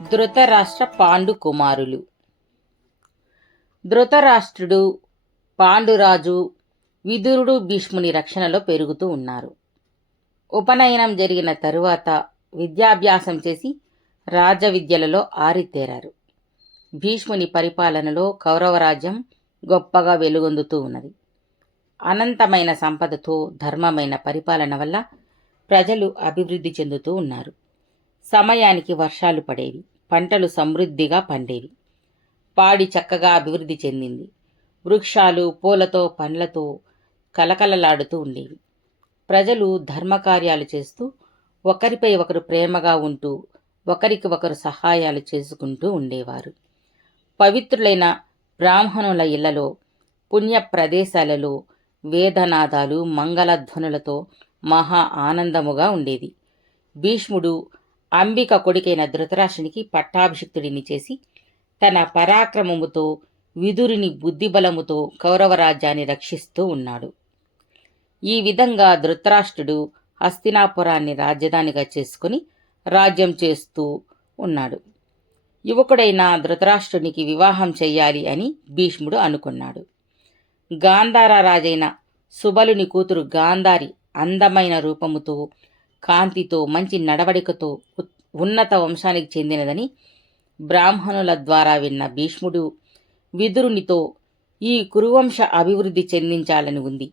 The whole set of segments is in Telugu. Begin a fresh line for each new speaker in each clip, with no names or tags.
ధృతరాష్ట్ర పాండు కుమారులు ధృతరాష్ట్రుడు పాండురాజు విదురుడు భీష్ముని రక్షణలో పెరుగుతూ ఉన్నారు. ఉపనయనం జరిగిన తరువాత విద్యాభ్యాసం చేసి రాజ విద్యలలో ఆరితేరారు. భీష్ముని పరిపాలనలో కౌరవరాజ్యం గొప్పగా వెలుగొందుతూ ఉన్నది. అనంతమైన సంపదతో ధర్మమైన పరిపాలన వల్ల ప్రజలు అభివృద్ధి చెందుతూ ఉన్నారు. సమయానికి వర్షాలు పడేవి. పంటలు సమృద్ధిగా పండేవి. పాడి చక్కగా అభివృద్ధి చెందింది. వృక్షాలు పూలతో పండ్లతో కలకలలాడుతూ ఉండేవి. ప్రజలు ధర్మకార్యాలు చేస్తూ ఒకరిపై ఒకరు ప్రేమగా ఉంటూ ఒకరికి ఒకరు సహాయాలు చేసుకుంటూ ఉండేవారు. పవిత్రులైన బ్రాహ్మణుల ఇళ్ళలో పుణ్య ప్రదేశాలలో వేదనాదాలు మంగళధ్వనులతో మహా ఆనందముగా ఉండేది. భీష్ముడు అంబిక కొడుకైన ధృతరాష్ట్రునికి పట్టాభిషిక్తుడిని చేసి తన పరాక్రమముతో విదురిని బుద్ధిబలముతో కౌరవరాజ్యాన్ని రక్షిస్తూ ఉన్నాడు. ఈ విధంగా ధృతరాష్ట్రుడు హస్తినాపురాన్ని రాజధానిగా చేసుకుని రాజ్యం చేస్తూ ఉన్నాడు. యువకుడైన ధృతరాష్ట్రునికి వివాహం చెయ్యాలి అని భీష్ముడు అనుకున్నాడు. గాంధార రాజైన సుబలుని కూతురు గాంధారి అందమైన రూపముతో కాంతితో మంచి నడవడికతో ఉన్నత వంశానికి చెందినదని బ్రాహ్మణుల ద్వారా విన్న భీష్ముడు విదురునితో ఈ కురువంశ అభివృద్ధి చెందించాలని ఉంది.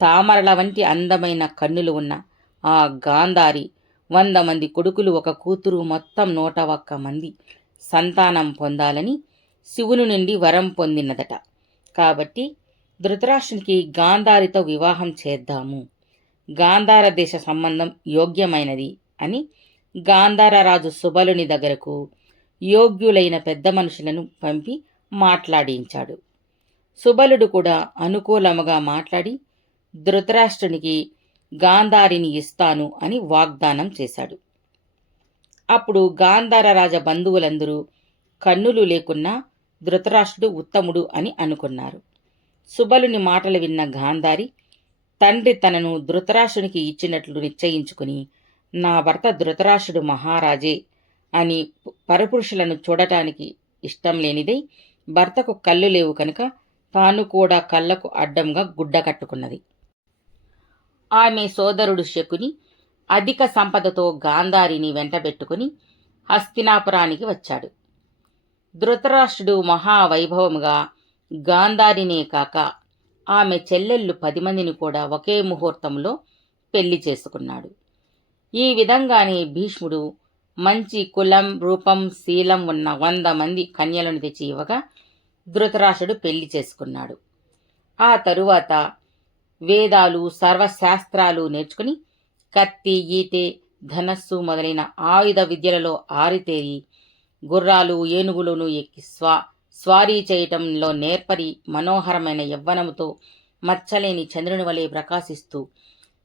తామరల వంటి అందమైన కన్నులు ఉన్న ఆ గాంధారి వంద మంది కొడుకులు ఒక కూతురు మొత్తం నూట ఒక్క మంది సంతానం పొందాలని శివుని నుండి వరం పొందినదట. కాబట్టి ధృతరాష్ట్రునికి గాంధారితో వివాహం చేద్దాము. గాంధార దేశ సంబంధం యోగ్యమైనది అని గాంధార రాజు సుబలుని దగ్గరకు యోగ్యులైన పెద్ద మనుషులను పంపి మాట్లాడించాడు. సుబలుడు కూడా అనుకూలముగా మాట్లాడి ధృతరాష్ట్రునికి గాంధారిని ఇస్తాను అని వాగ్దానం చేశాడు. అప్పుడు గాంధార రాజ బంధువులందరూ కన్నులు లేకున్నా ధృతరాష్ట్రుడు ఉత్తముడు అని అనుకున్నారు. సుబలుని మాటలు విన్న గాంధారి తండ్రి తనను ధృతరాష్ట్రునికి ఇచ్చినట్లు నిశ్చయించుకుని నా భర్త ధృతరాష్ట్రుడు మహారాజే అని పరపురుషులను చూడటానికి ఇష్టం లేనిదై భర్తకు కళ్ళు లేవు కనుక తాను కూడా కళ్ళకు అడ్డంగా గుడ్డ కట్టుకున్నది. ఆమె సోదరుడు శకుని అధిక సంపదతో గాంధారిని వెంటబెట్టుకుని హస్తినాపురానికి వచ్చాడు. ధృతరాష్ట్రుడు మహావైభవముగా గాంధారినే కాక ఆమె చెల్లెళ్ళు పది మందిని కూడా ఒకే ముహూర్తంలో పెళ్ళి చేసుకున్నాడు. ఈ విధంగానే భీష్ముడు మంచి కులం రూపం శీలం ఉన్న వంద మంది కన్యలను తెచ్చి ఇవ్వగా ధృతరాష్ట్రుడు పెళ్ళి చేసుకున్నాడు. ఆ తరువాత వేదాలు సర్వశాస్త్రాలు నేర్చుకుని కత్తి ఈటె ధనస్సు మొదలైన ఆయుధ విద్యలలో ఆరితేరి గుర్రాలు ఏనుగులను ఎక్కి స్వా స్వారీ చేయటంలో నేర్పరి మనోహరమైన యవ్వనముతో మచ్చలేని చంద్రుని వలె ప్రకాశిస్తూ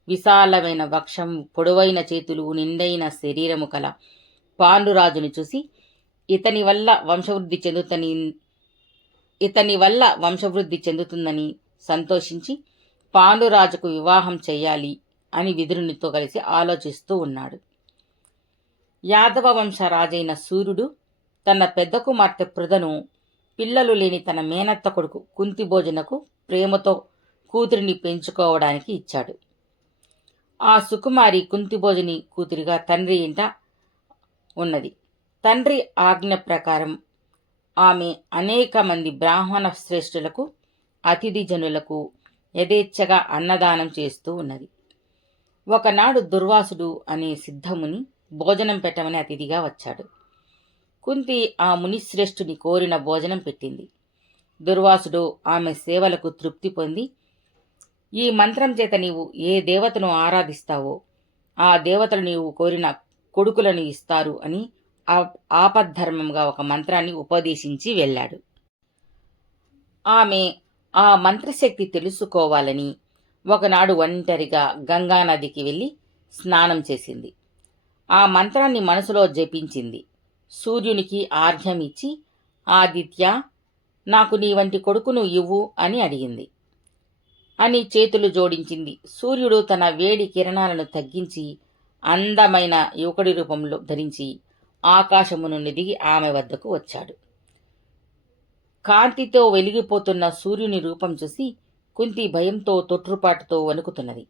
విశాలమైన వక్షం పొడవైన చేతులు నిండైన శరీరము కల పాండురాజును చూసి ఇతని వల్ల వంశవృద్ధి చెందుతని ఇతని వల్ల వంశవృద్ధి చెందుతుందని సంతోషించి పాండురాజుకు వివాహం చేయాలి అని విదురునితో కలిసి ఆలోచిస్తూ ఉన్నాడు. యాదవ వంశ రాజైన సూర్యుడు తన పెద్ద కుమార్తె పృథను పిల్లలు లేని తన మేనత్త కొడుకు కుంతిభోజనకు ప్రేమతో కూతురిని పెంచుకోవడానికి ఇచ్చాడు. ఆ సుకుమారి కుంతిభోజని కూతురిగా తండ్రి ఇంట ఉన్నది. తండ్రి ఆజ్ఞ ప్రకారం ఆమె అనేక మంది బ్రాహ్మణ శ్రేష్ఠులకు అతిథి జనులకు యథేచ్ఛగా అన్నదానం చేస్తూ ఉన్నది. ఒకనాడు దుర్వాసుడు అనే సిద్ధముని భోజనం పెట్టమని అతిథిగా వచ్చాడు. కుంతి ఆ మునిశ్రేష్ఠుని కోరిన భోజనం పెట్టింది. దుర్వాసుడు ఆమె సేవలకు తృప్తి పొంది ఈ మంత్రం చేత నీవు ఏ దేవతను ఆరాధిస్తావో ఆ దేవతలు నీవు కోరిన కొడుకులను ఇస్తారు అని ఆ- ఆపద్ధర్మంగా ఒక మంత్రాన్ని ఉపదేశించి వెళ్ళాడు. ఆమె ఆ మంత్రశక్తి తెలుసుకోవాలని ఒకనాడు ఒంటరిగా గంగానదికి వెళ్ళి స్నానం చేసింది. ఆ మంత్రాన్ని మనసులో జపించింది. సూర్యునికి ఆర్ఘ్యం ఇచ్చి ఆదిత్య నాకు నీ వంటి కొడుకును ఇవ్వు అని అడిగింది. అని చేతులు జోడించింది. సూర్యుడు తన వేడి కిరణాలను తగ్గించి అందమైన యువకుడి రూపంలో ధరించి ఆకాశమును దిగి ఆమె వద్దకు వచ్చాడు. కాంతితో వెలిగిపోతున్న సూర్యుని రూపం చూసి కుంతి భయంతో తొట్రుపాటుతో వణుకుతున్నది.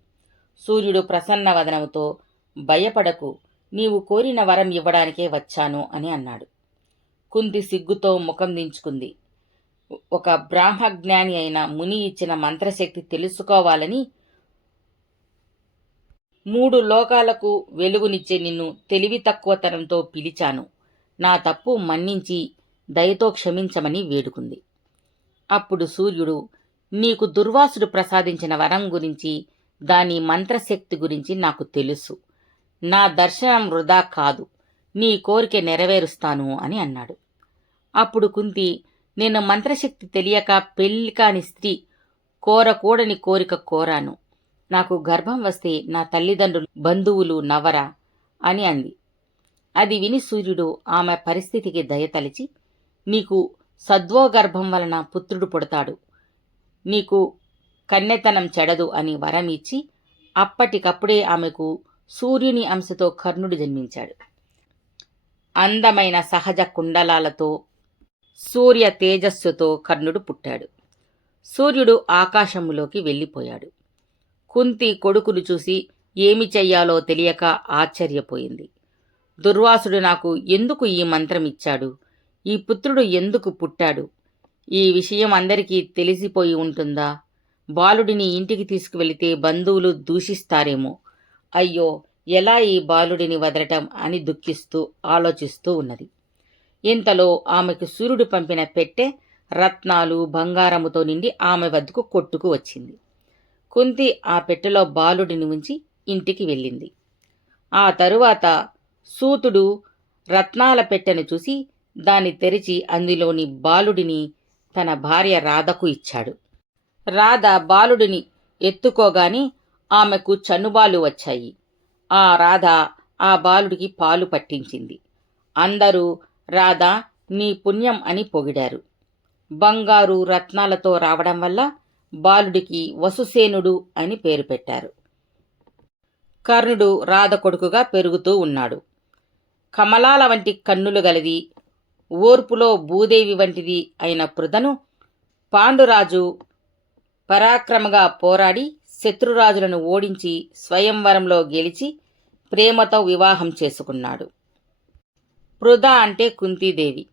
సూర్యుడు ప్రసన్న వదనముతో భయపడకు నీవు కోరిన వరం ఇవ్వడానికే వచ్చాను అని అన్నాడు. కుంతి సిగ్గుతో ముఖం దించుకుంది. ఒక బ్రాహ్మజ్ఞాని అయిన ముని ఇచ్చిన మంత్రశక్తి తెలుసుకోవాలని మూడు లోకాలకు వెలుగునిచ్చే నిన్ను తెలివి తక్కువతనంతో పిలిచాను. నా తప్పు మన్నించి దయతో క్షమించమని వేడుకుంది. అప్పుడు సూర్యుడు నీకు దుర్వాసుడు ప్రసాదించిన వరం గురించి దాని మంత్రశక్తి గురించి నాకు తెలుసు. నా దర్శనం వృధా కాదు. నీ కోరిక నెరవేరుస్తాను అని అన్నాడు. అప్పుడు కుంతి నేను మంత్రశక్తి తెలియక పెళ్ళి కాని స్త్రీ కోరకూడని కోరిక కోరాను. నాకు గర్భం వస్తే నా తల్లిదండ్రులు బంధువులు నవరా అని అంది. అది విని సూర్యుడు ఆమె పరిస్థితికి దయతలిచి నీకు సద్వోగర్భం వలన పుత్రుడు పుడతాడు. నీకు కన్నెతనం చెడదు అని వరం ఇచ్చి అప్పటికప్పుడే ఆమెకు సూర్యుని అంశతో కర్ణుడు జన్మించాడు. అందమైన సహజ కుండలాలతో సూర్య తేజస్సుతో కర్ణుడు పుట్టాడు. సూర్యుడు ఆకాశములోకి వెళ్ళిపోయాడు. కుంతి కొడుకును చూసి ఏమి చెయ్యాలో తెలియక ఆశ్చర్యపోయింది. దుర్వాసుడు నాకు ఎందుకు ఈ మంత్రం ఇచ్చాడు? ఈ పుత్రుడు ఎందుకు పుట్టాడు? ఈ విషయం అందరికీ తెలిసిపోయి ఉంటుందా? బాలుడిని ఇంటికి తీసుకువెళితే బంధువులు దూషిస్తారేమో. అయ్యో ఎలా ఈ బాలుడిని వదలటం అని దుఃఖిస్తూ ఆలోచిస్తూ ఉన్నది. ఇంతలో ఆమెకు సూర్యుడు పంపిన పెట్టె రత్నాలు బంగారముతో నిండి ఆమె వద్దకు కొట్టుకు వచ్చింది. కుంతి ఆ పెట్టెలో బాలుడిని ఉంచి ఇంటికి వెళ్ళింది. ఆ తరువాత సూతుడు రత్నాల పెట్టెను చూసి దాన్ని తెరిచి అందులోని బాలుడిని తన భార్య రాధకు ఇచ్చాడు. రాధ బాలుడిని ఎత్తుకోగాని ఆమెకు చనుబాలు వచ్చాయి. ఆ రాధ ఆ బాలుడికి పాలు పట్టించింది. అందరూ రాధ నీ పుణ్యం అని పొగిడారు. బంగారు రత్నాలతో రావడం వల్ల బాలుడికి వసుసేనుడు అని పేరు పెట్టారు. కర్ణుడు రాధ కొడుకుగా పెరుగుతూ ఉన్నాడు. కమలాల వంటి కన్నులు గలది ఓర్పులో భూదేవి వంటిది అయిన పృథను పాండురాజు పరాక్రమగా పోరాడి శత్రురాజులను ఓడించి స్వయంవరంలో గెలిచి ప్రేమతో వివాహం చేసుకున్నాడు. పృథ అంటే కుంతీదేవి.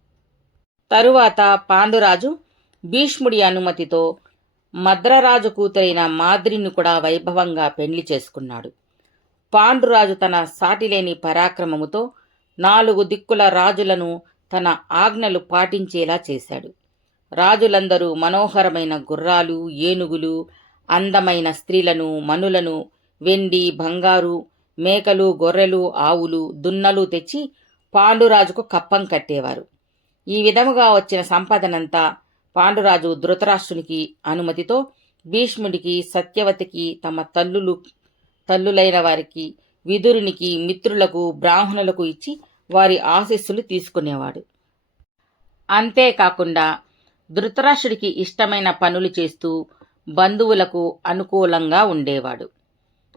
తరువాత పాండురాజు భీష్ముడి అనుమతితో మద్రరాజు కూతురైన మాద్రిని కూడా వైభవంగా పెండ్లి చేసుకున్నాడు. పాండురాజు తన సాటిలేని పరాక్రమముతో నాలుగు దిక్కుల రాజులను తన ఆజ్ఞలు పాటించేలా చేశాడు. రాజులందరూ మనోహరమైన గుర్రాలు ఏనుగులు అందమైన స్త్రీలను మనులను వెండి బంగారు మేకలు గొర్రెలు ఆవులు దున్నలు తెచ్చి పాండురాజుకు కప్పం కట్టేవారు. ఈ విధముగా వచ్చిన సంపదనంతా పాండురాజు ధృతరాష్ట్రునికి అనుమతితో భీష్ముడికి సత్యవతికి తమ తల్లులు తల్లులైన వారికి విదురునికి మిత్రులకు బ్రాహ్మణులకు ఇచ్చి వారి ఆశీస్సులు తీసుకునేవాడు. అంతేకాకుండా ధృతరాష్ట్రుడికి ఇష్టమైన పనులు చేస్తూ బంధువులకు అనుకూలంగా ఉండేవాడు.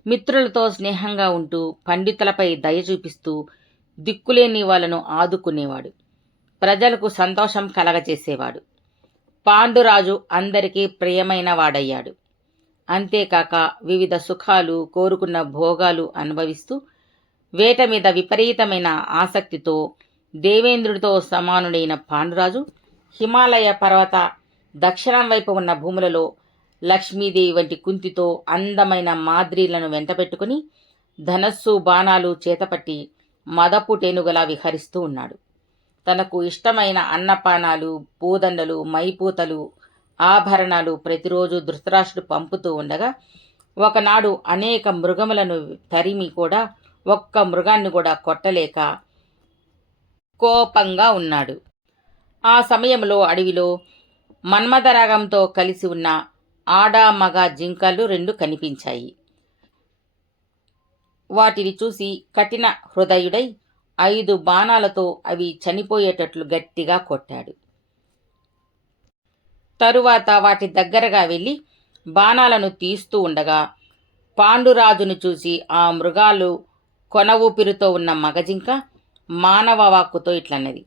మిత్రులతో స్నేహంగా ఉంటూ పండితులపై దయ చూపిస్తూ దిక్కులేని వాళ్ళను ఆదుకునేవాడు. ప్రజలకు సంతోషం కలగజేసేవాడు. పాండురాజు అందరికీ ప్రియమైన వాడయ్యాడు. అంతేకాక వివిధ సుఖాలు కోరుకున్న భోగాలు అనుభవిస్తూ వేట మీద విపరీతమైన ఆసక్తితో దేవేంద్రుడితో సమానుడైన పాండురాజు హిమాలయ పర్వత దక్షిణం వైపు ఉన్న భూములలో లక్ష్మీదేవి వంటి కుంతితో అందమైన మాద్రీలను వెంటబెట్టుకుని ధనస్సు బాణాలు చేతపట్టి మదపు టేనుగలా విహరిస్తూ ఉన్నాడు. తనకు ఇష్టమైన అన్నపానాలు పూదండలు మైపూతలు ఆభరణాలు ప్రతిరోజు ధృతరాష్ట్రుడు పంపుతూ ఉండగా ఒకనాడు అనేక మృగములను తరిమి కూడా ఒక్క మృగాన్ని కూడా కొట్టలేక కోపంగా ఉన్నాడు. ఆ సమయంలో అడవిలో మన్మథరాగంతో కలిసి ఉన్న ఆడ మగ జింకలు రెండు కనిపించాయి. వాటిని చూసి కఠిన హృదయుడై ఐదు బాణాలతో అవి చనిపోయేటట్లు గట్టిగా కొట్టాడు. తరువాత వాటి దగ్గరగా వెళ్ళి బాణాలను తీస్తూ ఉండగా పాండురాజును చూసి ఆ మృగాలు కొన ఊపిరితో ఉన్న మగజింక మానవ వాక్కుతో ఇట్లన్నది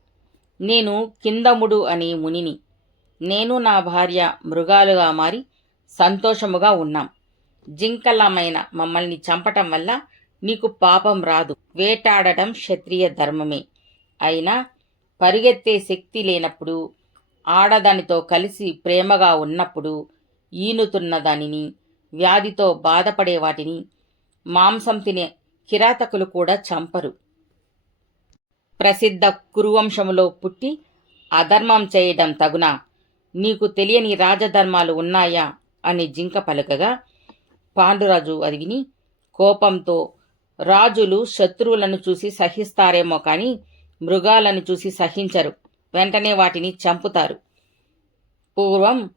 నేను కిందముడు అనే మునిని. నేను నా భార్య మృగాలుగా మారి సంతోషముగా ఉన్నాం. జింకలమైన మమ్మల్ని చంపటం వల్ల నీకు పాపం రాదు. వేటాడటం క్షత్రియ ధర్మమే. అయినా పరిగెత్తే శక్తి లేనప్పుడు ఆడదానితో కలిసి ప్రేమగా ఉన్నప్పుడు ఈనుతున్న దానిని వ్యాధితో బాధపడే వాటిని మాంసం తినే కిరాతకులు కూడా చంపరు. ప్రసిద్ధ కురువంశములో పుట్టి అధర్మం చేయడం తగునా? నీకు తెలియని రాజధర్మాలు ఉన్నాయా? అని జింక పలుకగా పాండురాజు అది విని కోపంతో రాజులు శత్రువులను చూసి సహిస్తారేమో కానీ మృగాలను చూసి సహించరు. వెంటనే వాటిని చంపుతారు. పూర్వం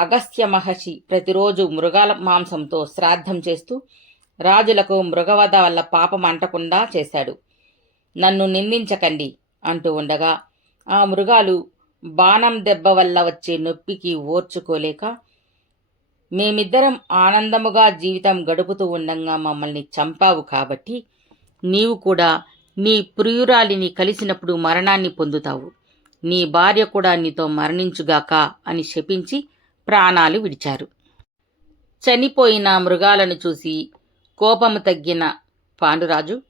అగస్త్య మహర్షి ప్రతిరోజు మృగాల మాంసంతో శ్రాద్ధం చేస్తూ రాజులకు మృగవధ వల్ల పాపం అంటకుండా చేశాడు. నన్ను నిందించకండి అంటూ ఉండగా ఆ మృగాలు బాణం దెబ్బ వల్ల వచ్చే నొప్పికి ఓర్చుకోలేక మేమిద్దరం ఆనందముగా జీవితం గడుపుతూ ఉండంగా మమ్మల్ని చంపావు కాబట్టి నీవు కూడా నీ ప్రియురాలిని కలిసినప్పుడు మరణాన్ని పొందుతావు. నీ భార్య కూడా నీతో మరణించుగాక అని శపించి ప్రాణాలు విడిచారు. చనిపోయిన మృగాలను చూసి కోపము తగ్గిన పాండురాజు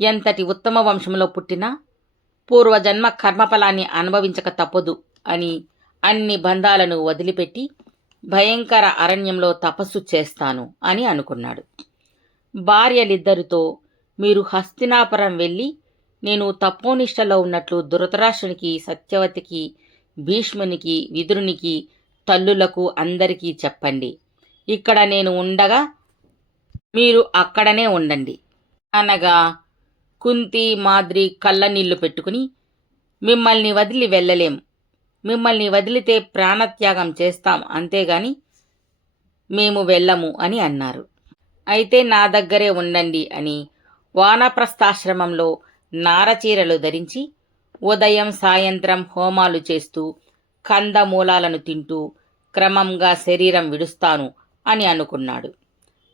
ఎంతటి ఉత్తమ వంశంలో పుట్టినా పూర్వజన్మ కర్మఫలాన్ని అనుభవించక తప్పదు అని అన్ని బంధాలను వదిలిపెట్టి భయంకర అరణ్యంలో తపస్సు చేస్తాను అని అనుకున్నాడు. భార్యలిద్దరితో మీరు హస్తినాపురం వెళ్ళి నేను తపోనిష్టలో ఉన్నట్లు ధృతరాష్ట్రునికి సత్యవతికి భీష్మునికి విదురునికి తల్లులకు అందరికీ చెప్పండి. ఇక్కడ నేను ఉండగా మీరు అక్కడనే ఉండండి. అనగా కుంతి మాద్రి కళ్ళ నీళ్ళు పెట్టుకుని మిమ్మల్ని వదిలి వెళ్ళలేం. మిమ్మల్ని వదిలితే ప్రాణత్యాగం చేస్తాం అంతేగాని మేము వెళ్ళము అని అన్నారు. అయితే నా దగ్గరే ఉండండి అని వానప్రస్థాశ్రమంలో నారచీరలు ధరించి ఉదయం సాయంత్రం హోమాలు చేస్తూ కందమూలాలను తింటూ క్రమంగా శరీరం విడుస్తాను అని అనుకున్నాడు.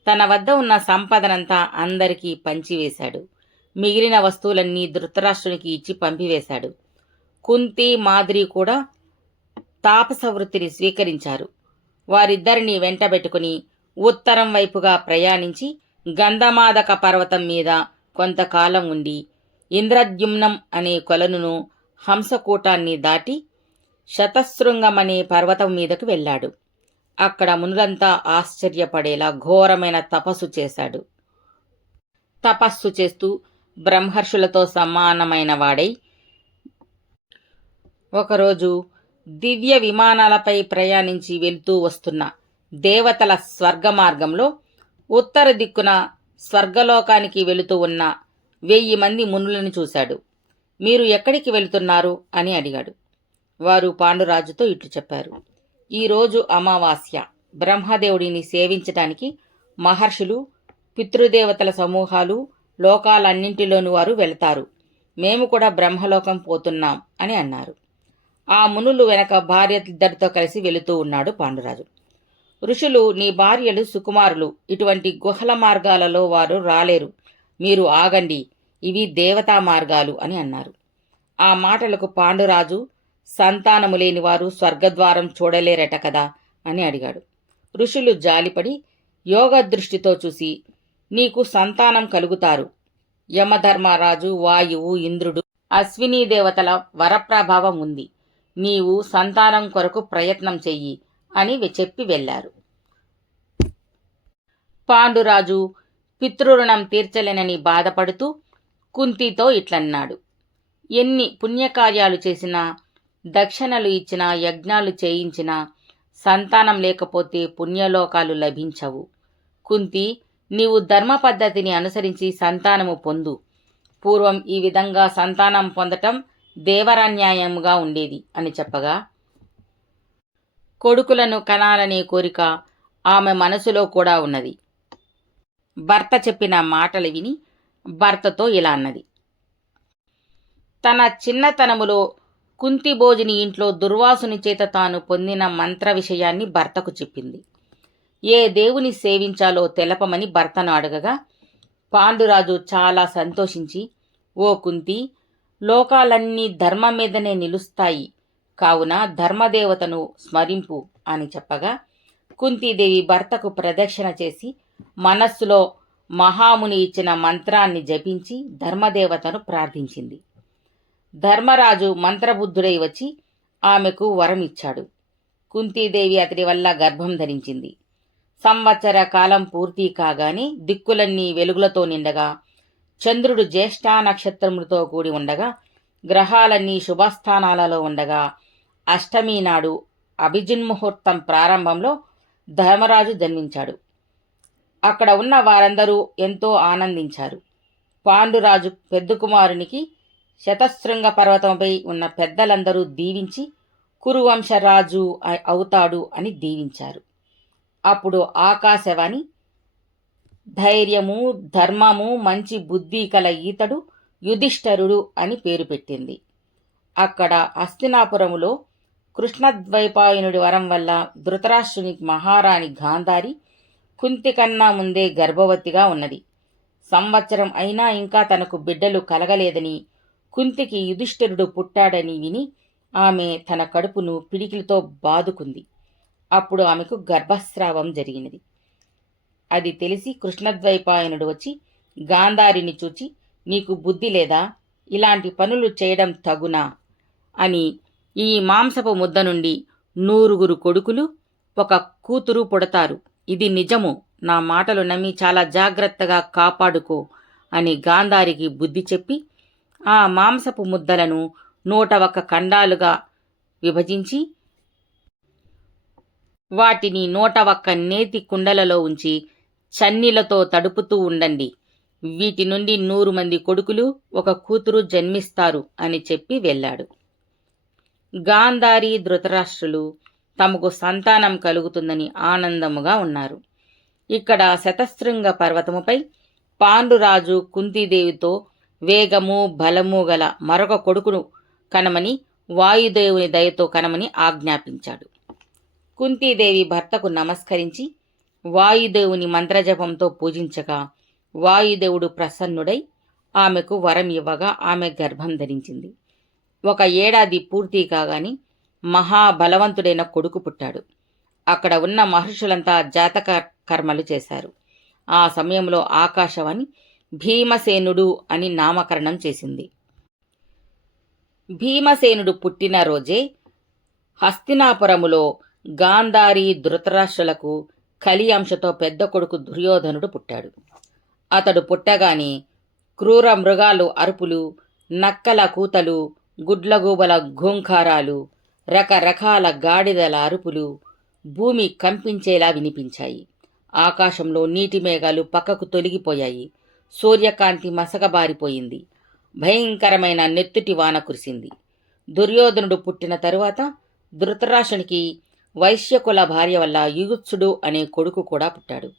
తన వద్ద ఉన్న సంపదనంతా అందరికీ పంచివేశాడు. మిగిలిన వస్తువులన్నీ ధృతరాష్ట్రునికి ఇచ్చి పంపివేశాడు. కుంతి మాదిరి కూడా తాపస వృత్తిని స్వీకరించారు. వారిద్దరిని వెంటబెట్టుకుని ఉత్తరం వైపుగా ప్రయాణించి గంధమాదక పర్వతం మీద కొంతకాలం ఉండి ఇంద్రద్యుమ్నం అనే కొలనును హంసకూటాన్ని దాటి శతశృంగమనే పర్వతం మీదకు వెళ్ళాడు. అక్కడ మునులంతా ఆశ్చర్యపడేలా ఘోరమైన తపస్సు చేశాడు. తపస్సు చేస్తూ బ్రహ్మర్షులతో సమానమైన వాడై ఒకరోజు దివ్య విమానాలపై ప్రయాణించి వెళ్తూ వస్తున్న దేవతల స్వర్గ మార్గంలో ఉత్తర దిక్కున స్వర్గలోకానికి వెళుతూ ఉన్న వెయ్యి మంది మునులను చూశాడు. మీరు ఎక్కడికి వెళుతున్నారు? అని అడిగాడు. వారు పాండురాజుతో ఇట్లు చెప్పారు. ఈరోజు అమావాస్య. బ్రహ్మదేవుడిని సేవించటానికి మహర్షులు పితృదేవతల సమూహాలు లోకాలన్నింటిలోని వారు వెళతారు. మేము కూడా బ్రహ్మలోకం పోతున్నాం అని అన్నారు. ఆ మునులు వెనక భార్య ఇద్దరితో కలిసి వెళుతూ ఉన్నాడు పాండురాజు. ఋషులు నీ భార్యలు సుకుమారులు. ఇటువంటి గుహల మార్గాలలో వారు రాలేరు. మీరు ఆగండి. ఇవి దేవతా మార్గాలు అని అన్నారు. ఆ మాటలకు పాండురాజు సంతానము లేని వారు స్వర్గద్వారం చూడలేరట కదా అని అడిగాడు. ఋషులు జాలిపడి యోగ దృష్టితో చూసి నీకు సంతానం కలుగుతారు. యమధర్మరాజు వాయువు ఇంద్రుడు అశ్వినీ దేవతల వరప్రభావం ఉంది. నీవు సంతానం కొరకు ప్రయత్నం చెయ్యి అని చెప్పి వెళ్ళారు. పాండురాజు పితృరుణం తీర్చలేనని బాధపడుతూ కుంతితో ఇట్లన్నాడు. ఎన్ని పుణ్యకార్యాలు చేసినా దక్షిణలు ఇచ్చినా యజ్ఞాలు చేయించినా సంతానం లేకపోతే పుణ్యలోకాలు లభించవు. కుంతి నీవు ధర్మ పద్ధతిని అనుసరించి సంతానము పొందు. పూర్వం ఈ విధంగా సంతానం పొందటం దేవరాన్యాయంగా ఉండేది అని చెప్పగా కొడుకులను కనాలనే కోరిక ఆమె మనసులో కూడా ఉన్నది. భర్త చెప్పిన మాటలు విని భర్తతో ఇలా అన్నది. తన చిన్నతనములో కుంతి భోజని ఇంట్లో దుర్వాసుని చేత తాను పొందిన మంత్ర విషయాన్ని భర్తకు చెప్పింది. ఏ దేవుని సేవించాలో తెలపమని భర్తను అడగగా పాండురాజు చాలా సంతోషించి ఓ కుంతి లోకాలన్నీ ధర్మం మీదనే నిలుస్తాయి. కావున ధర్మదేవతను స్మరింపు అని చెప్పగా కుంతీదేవి భర్తకు ప్రదక్షిణ చేసి మనస్సులో మహాముని ఇచ్చిన మంత్రాన్ని జపించి ధర్మదేవతను ప్రార్థించింది. ధర్మరాజు మంత్రబుద్ధుడై వచ్చి ఆమెకు వరం ఇచ్చాడు. కుంతీదేవి అతడి వల్ల గర్భం ధరించింది. సంవత్సర కాలం పూర్తి కాగానే దిక్కులన్నీ వెలుగులతో నిండగా చంద్రుడు జ్యేష్ఠ నక్షత్రములతో కూడి ఉండగా గ్రహాలన్నీ శుభస్థానాలలో ఉండగా అష్టమి నాడు అభిజిన్ముహూర్తం ప్రారంభంలో ధర్మరాజు జన్మించాడు. అక్కడ ఉన్న వారందరూ ఎంతో ఆనందించారు. పాండురాజు పెద్ద కుమారునికి శతశృంగ పర్వతంపై ఉన్న పెద్దలందరూ దీవించి కురువంశరాజు అవుతాడు అని దీవించారు. అప్పుడు ఆకాశవాణి ధైర్యము ధర్మము మంచి బుద్ధి కల ఈతడు యుధిష్ఠరుడు అని పేరు పెట్టింది. అక్కడ హస్తినాపురములో కృష్ణద్వైపాయనుడి వరం వల్ల ధృతరాష్ట్రుని మహారాణి గాంధారి కుంతి కన్నా ముందే గర్భవతిగా ఉన్నది. సంవత్సరం అయినా ఇంకా తనకు బిడ్డలు కలగలేదని కుంతికి యుధిష్ఠిరుడు పుట్టాడని విని ఆమె తన కడుపును పిడికిలతో బాదుకుంది. అప్పుడు ఆమెకు గర్భస్రావం జరిగినది. అది తెలిసి కృష్ణద్వైపాయనుడు వచ్చి గాంధారిని చూచి నీకు బుద్ధి లేదా? ఇలాంటి పనులు చేయడం తగునా అని ఈ మాంసపు ముద్ద నుండి నూరుగురు కొడుకులు ఒక కూతురు పుడతారు. ఇది నిజము. నా మాటలు నమ్మి చాలా జాగ్రత్తగా కాపాడుకో అని గాంధారికి బుద్ధి చెప్పి ఆ మాంసపు ముద్దలను నూట ఒక్క ఖండాలుగా విభజించి వాటిని నూట ఒక్క నేతి కుండలలో ఉంచి చన్నీలతో తడుపుతూ ఉండండి. వీటి నుండి నూరు మంది కొడుకులు ఒక కూతురు జన్మిస్తారు అని చెప్పి వెళ్ళాడు. గాంధారి ధృతరాష్ట్రులు తమకు సంతానం కలుగుతుందని ఆనందముగా ఉన్నారు. ఇక్కడ శతశృంగ పర్వతముపై పాండురాజు కుంతీదేవితో వేగము బలము గల మరొక కొడుకును కనమని వాయుదేవుని దయతో కనమని ఆజ్ఞాపించాడు. కుంతీదేవి భర్తకు నమస్కరించి వాయుదేవుని మంత్రజపంతో పూజించగా వాయుదేవుడు ప్రసన్నుడై ఆమెకు వరం ఇవ్వగా ఆమె గర్భం ధరించింది. ఒక ఏడాది పూర్తి కాగానే మహాబలవంతుడైన కొడుకు పుట్టాడు. అక్కడ ఉన్న మహర్షులంతా జాతక కర్మలు చేశారు. ఆ సమయంలో ఆకాశవాణి భీమసేనుడు అని నామకరణం చేసింది. భీమసేనుడు పుట్టిన రోజే హస్తినాపురములో గాంధారి ధృతరాష్ట్రులకు కలి అంశతో పెద్ద కొడుకు దుర్యోధనుడు పుట్టాడు. అతడు పుట్టగానే క్రూర మృగాలు అరుపులు నక్కల కూతలు గుడ్లగూబల ఘూంఖారాలు రకరకాల గాడిదల అరుపులు భూమి కంపించేలా వినిపించాయి. ఆకాశంలో నీటి మేఘాలు పక్కకు తొలగిపోయాయి. సూర్యకాంతి మసకబారిపోయింది. భయంకరమైన నెత్తుటి వాన కురిసింది. దుర్యోధనుడు పుట్టిన తరువాత ధృతరాష్ట్రునికి వైశ్యకుల భార్య వల్ల యుగుత్సుడు అనే కొడుకు కూడా పుట్టాడు.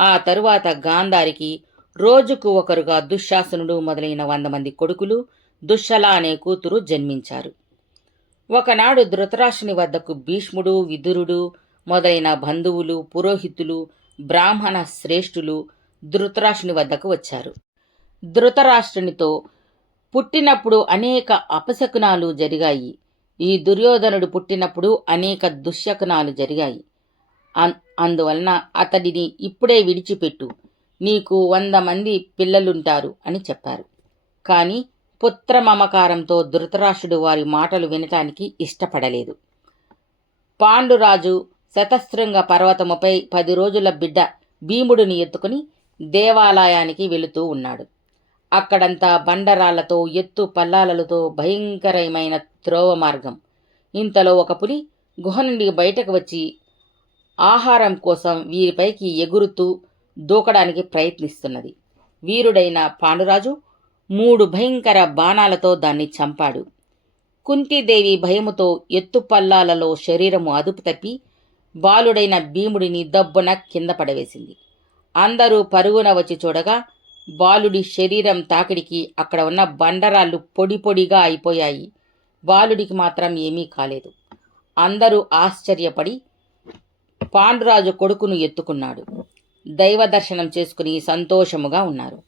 ఆ తరువాత గాంధారికి రోజుకు ఒకరుగా దుశ్శాసనుడు మొదలైన వంద మంది కొడుకులు దుశ్శల అనే కూతురు జన్మించారు. ఒకనాడు ధృతరాష్ట్రుని వద్దకు భీష్ముడు విదురుడు మొదలైన బంధువులు పురోహితులు బ్రాహ్మణ శ్రేష్ఠులు ధృతరాష్ట్రుని వద్దకు వచ్చారు. ధృతరాష్ట్రునితో పుట్టినప్పుడు అనేక అపశకునాలు జరిగాయి. ఈ దుర్యోధనుడు పుట్టినప్పుడు అనేక దుశ్శకునాలు జరిగాయి. అందువలన అతడిని ఇప్పుడే విడిచిపెట్టు. నీకు వంద మంది పిల్లలుంటారు అని చెప్పారు. కానీ పుత్ర మమకారంతో ధృతరాష్ట్రుడు వారి మాటలు వినటానికి ఇష్టపడలేదు. పాండురాజు శతశృంగ పర్వతముపై పది రోజుల బిడ్డ భీముడిని ఎత్తుకుని దేవాలయానికి వెళుతూ ఉన్నాడు. అక్కడంతా బండరాళ్ళతో ఎత్తు పల్లాలతో భయంకరమైన త్రోవ మార్గం. ఇంతలో ఒక పులి గుహ నుండి బయటకు వచ్చి ఆహారం కోసం వీరిపైకి ఎగురుతూ దూకడానికి ప్రయత్నిస్తున్నది. వీరుడైన పాండురాజు మూడు భయంకర బాణాలతో దాన్ని చంపాడు. కుంతీదేవి భయముతో ఎత్తుపల్లాలలో శరీరము అదుపు తప్పి బాలుడైన భీముడిని దబ్బున కింద పడవేసింది. అందరూ పరుగున వచ్చి చూడగా బాలుడి శరీరం తాకిడికి అక్కడ ఉన్న బండరాళ్ళు పొడి పొడిగా అయిపోయాయి. బాలుడికి మాత్రం ఏమీ కాలేదు. అందరూ ఆశ్చర్యపడి పాండురాజు కొడుకును ఎత్తుకున్నాడు. దైవ దర్శనం చేసుకుని సంతోషముగా ఉన్నారు.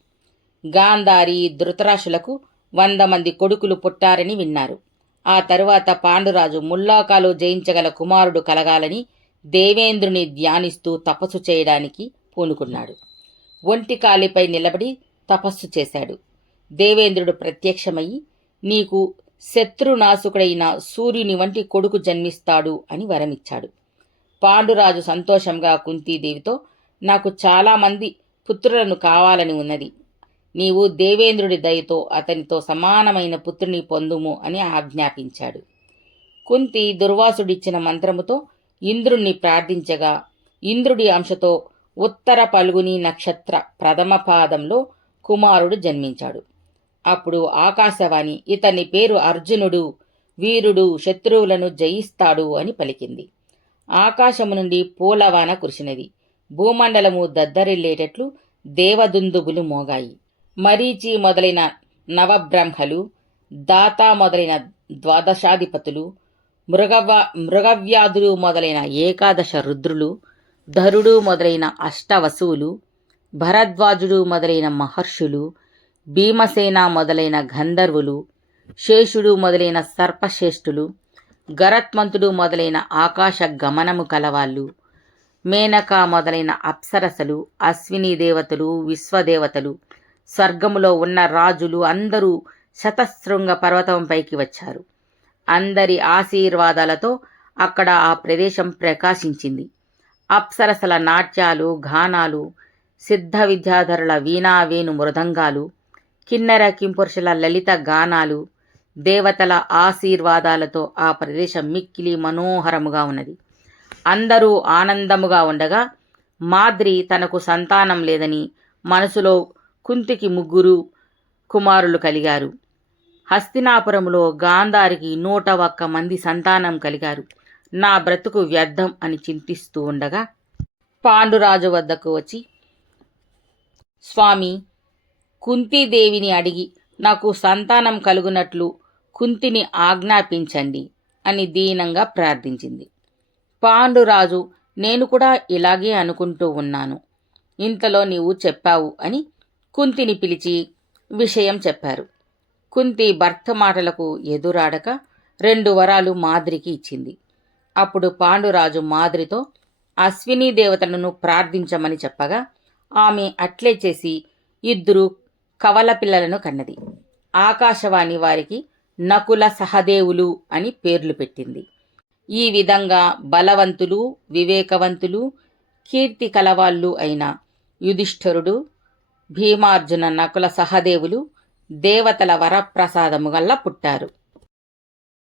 గాంధారి ధృతరాశులకు వంద మంది కొడుకులు పుట్టారని విన్నారు. ఆ తరువాత పాండురాజు ముల్లాకాలు జయించగల కుమారుడు కలగాలని దేవేంద్రుని ధ్యానిస్తూ తపస్సు చేయడానికి పూనుకున్నాడు. ఒంటి కాలిపై నిలబడి తపస్సు చేశాడు. దేవేంద్రుడు ప్రత్యక్షమయ్యి నీకు శత్రునాశకుడైన సూర్యుని వంటి కొడుకు జన్మిస్తాడు అని వరమిచ్చాడు. పాండురాజు సంతోషంగా కుంతీదేవితో నాకు చాలామంది పుత్రులను కావాలని ఉన్నది. నీవు దేవేంద్రుడి దయతో అతనితో సమానమైన పుత్రుని పొందుము అని ఆజ్ఞాపించాడు. కుంతి దుర్వాసుడిచ్చిన మంత్రముతో ఇంద్రుణ్ణి ప్రార్థించగా ఇంద్రుడి అంశతో ఉత్తర పలుగుని నక్షత్ర ప్రథమ పాదంలో కుమారుడు జన్మించాడు. అప్పుడు ఆకాశవాణి ఇతని పేరు అర్జునుడు వీరుడు శత్రువులను జయిస్తాడు అని పలికింది. ఆకాశము నుండి పూలవాన కురిసినది. భూమండలము దద్దరిల్లేటట్లు దేవదుందుబులు మోగాయి. మరీచి మొదలైన నవబ్రహ్మలు దాత మొదలైన ద్వాదశాధిపతులు మృగవ మృగవ్యాధులు మొదలైన ఏకాదశ రుద్రులు ధరుడు మొదలైన అష్టవసువులు భరద్వాజుడు మొదలైన మహర్షులు భీమసేన మొదలైన గంధర్వులు శేషుడు మొదలైన సర్పశ్రేష్ఠులు గరత్మంతుడు మొదలైన ఆకాశ గమనము కలవాళ్ళు మేనక మొదలైన అప్సరసలు అశ్విని దేవతలు విశ్వదేవతలు స్వర్గములో ఉన్న రాజులు అందరూ శతశృంగ పర్వతంపైకి వచ్చారు. అందరి ఆశీర్వాదాలతో అక్కడ ఆ ప్రదేశం ప్రకాశించింది. అప్సరసల నాట్యాలు గానాలు సిద్ధ విద్యాధరుల వీణావేణు మృదంగాలు కిన్నెర కింపురుషుల లలిత గానాలు దేవతల ఆశీర్వాదాలతో ఆ ప్రదేశం మిక్కిలి మనోహరముగా ఉన్నది. అందరూ ఆనందముగా ఉండగా మాద్రి తనకు సంతానం లేదని మనసులో కుంతికి ముగ్గురు కుమారులు కలిగారు. హస్తినాపురంలో గాంధారికి నూట ఒక్క మంది సంతానం కలిగారు. నా బ్రతుకు వ్యర్థం అని చింతిస్తూ ఉండగా పాండురాజు వద్దకు వచ్చి స్వామి కుంతీదేవిని అడిగి నాకు సంతానం కలుగునట్లు కుంతిని ఆజ్ఞాపించండి అని దీనంగా ప్రార్థించింది. పాండురాజు నేను కూడా ఇలాగే అనుకుంటూ ఉన్నాను. ఇంతలో నీవు చెప్పావు అని కుంతిని పిలిచి విషయం చెప్పారు. కుంతి భర్త మాటలకు ఎదురాడక రెండు వరాలు మాద్రికి ఇచ్చింది. అప్పుడు పాండురాజు మాద్రితో అశ్విని దేవతలను ప్రార్థించమని చెప్పగా ఆమె అట్లే చేసి ఇద్దరు కవల పిల్లలను కన్నది. ఆకాశవాణి వారికి నకుల సహదేవులు అని పేర్లు పెట్టింది. ఈ విధంగా బలవంతులు వివేకవంతులు కీర్తి కలవాళ్ళు అయిన యుధిష్ఠరుడు భీమార్జున నకుల సహదేవులు దేవతల వరప్రసాదము గల్ల పుట్టారు.